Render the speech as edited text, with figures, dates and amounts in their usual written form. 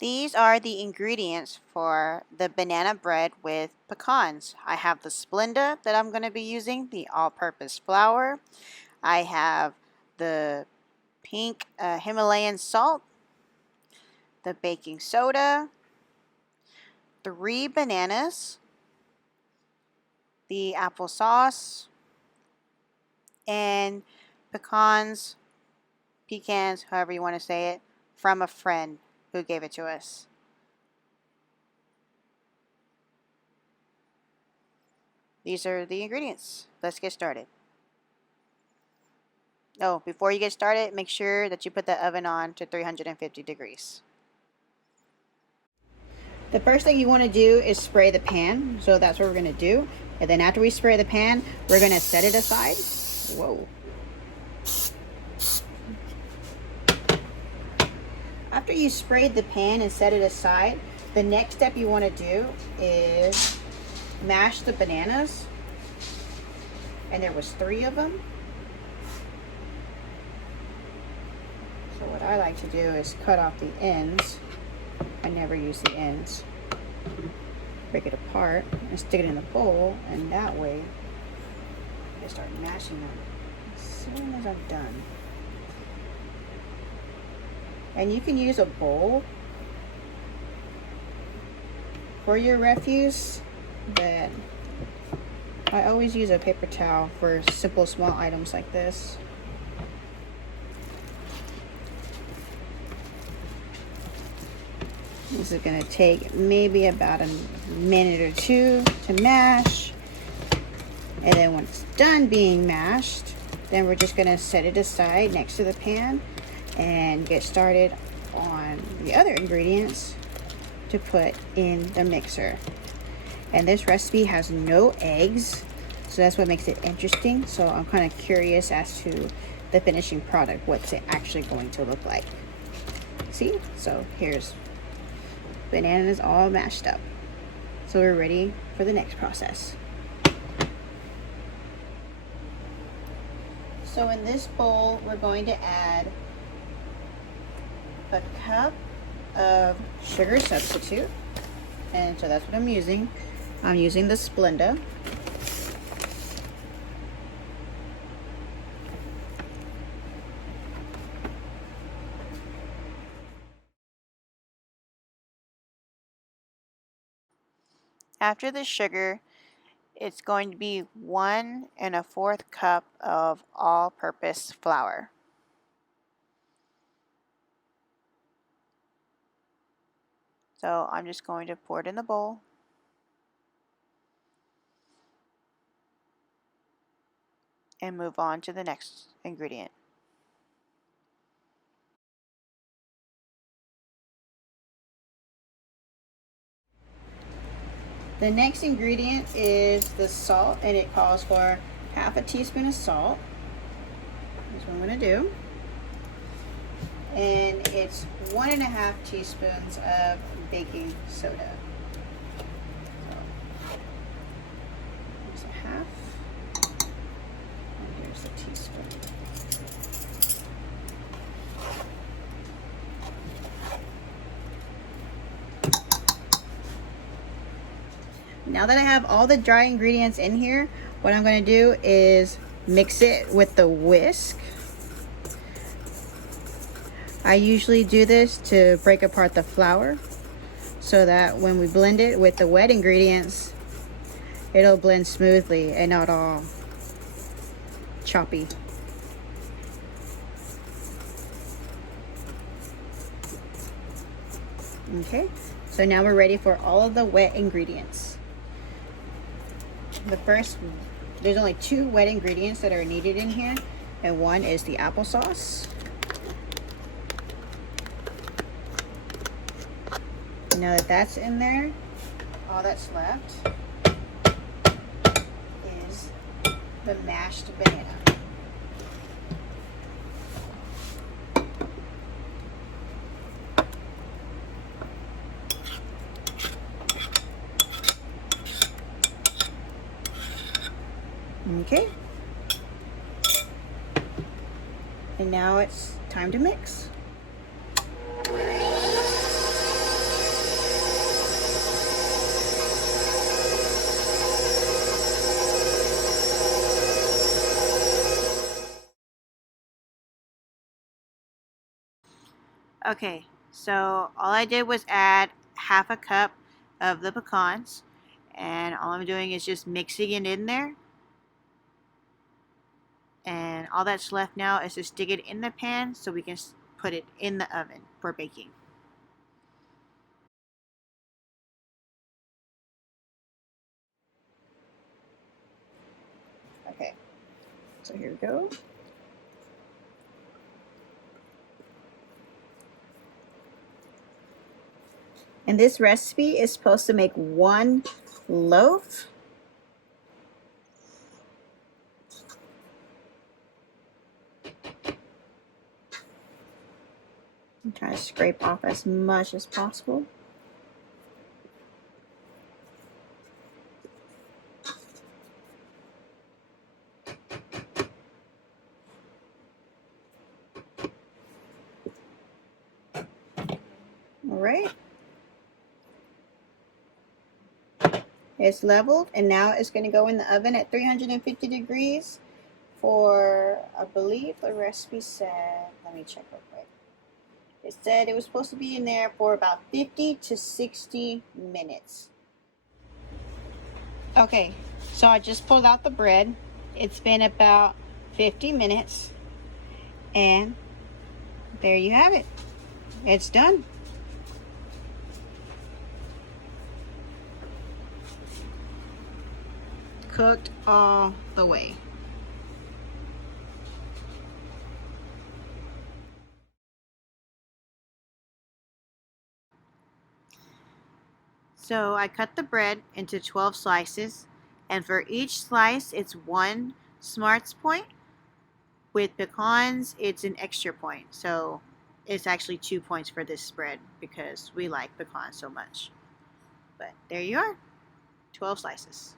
These are the ingredients for the banana bread with pecans. I have the Splenda that I'm going to be using, the all-purpose flour. I have the pink Himalayan salt, the baking soda, 3 bananas, the applesauce, and pecans, however you want to say it, from a friend who gave it to us. These are the ingredients. Let's get started. Oh, before you get started, make sure that you put the oven on to 350 degrees. The first thing you want to do is spray the pan. So that's what we're going to do. And then after we spray the pan, we're going to set it aside. Whoa. After you sprayed the pan and set it aside, the next step you want to do is mash the bananas. And there was 3 of them. So what I like to do is cut off the ends. I never use the ends. Break it apart and stick it in the bowl, and that way I start mashing them as soon as I'm done. And you can use a bowl for your refuse, but I always use a paper towel for simple small items like this. This is going to take maybe about a minute or 2 to mash. And then when it's done being mashed, then we're just going to set it aside next to the pan and get started on the other ingredients to put in the mixer. And this recipe has no eggs, so that's what makes it interesting. So I'm kind of curious as to the finishing product, what's it actually going to look like. See? So here's bananas all mashed up. So we're ready for the next process. So in this bowl, we're going to add a cup of sugar substitute. And so that's what I'm using. I'm using the Splenda. After the sugar, it's going to be 1 1/4 cup of all-purpose flour. So I'm just going to pour it in the bowl. And move on to the next ingredient. The next ingredient is the salt, and it calls for 1/2 teaspoon of salt. That's what I'm going to do. And it's 1 1/2 teaspoons of baking soda. So here's a half, and here's a teaspoon. Now that I have all the dry ingredients in here, what I'm going to do is mix it with the whisk. I usually do this to break apart the flour so that when we blend it with the wet ingredients, it'll blend smoothly and not all choppy. Okay, so now we're ready for all of the wet ingredients. There's only 2 wet ingredients that are needed in here, and one is the applesauce. Now that that's in there, all that's left is the mashed banana. Okay. And now it's time to mix. Okay, so all I did was add half a cup of the pecans, and all I'm doing is just mixing it in there. And all that's left now is to stick it in the pan so we can put it in the oven for baking. Okay, so here we go. And this recipe is supposed to make 1 loaf. I'm trying to scrape off as much as possible. All right. It's leveled, and now it's going to go in the oven at 350 degrees for, I believe the recipe said, let me check real quick. It said it was supposed to be in there for about 50 to 60 minutes. Okay, so I just pulled out the bread. It's been about 50 minutes, and there you have it. It's done. Cooked all the way. So I cut the bread into 12 slices, and for each slice it's 1 smarts point. With pecans, it's an extra point. So it's actually 2 points for this spread because we like pecans so much. But there you are, 12 slices.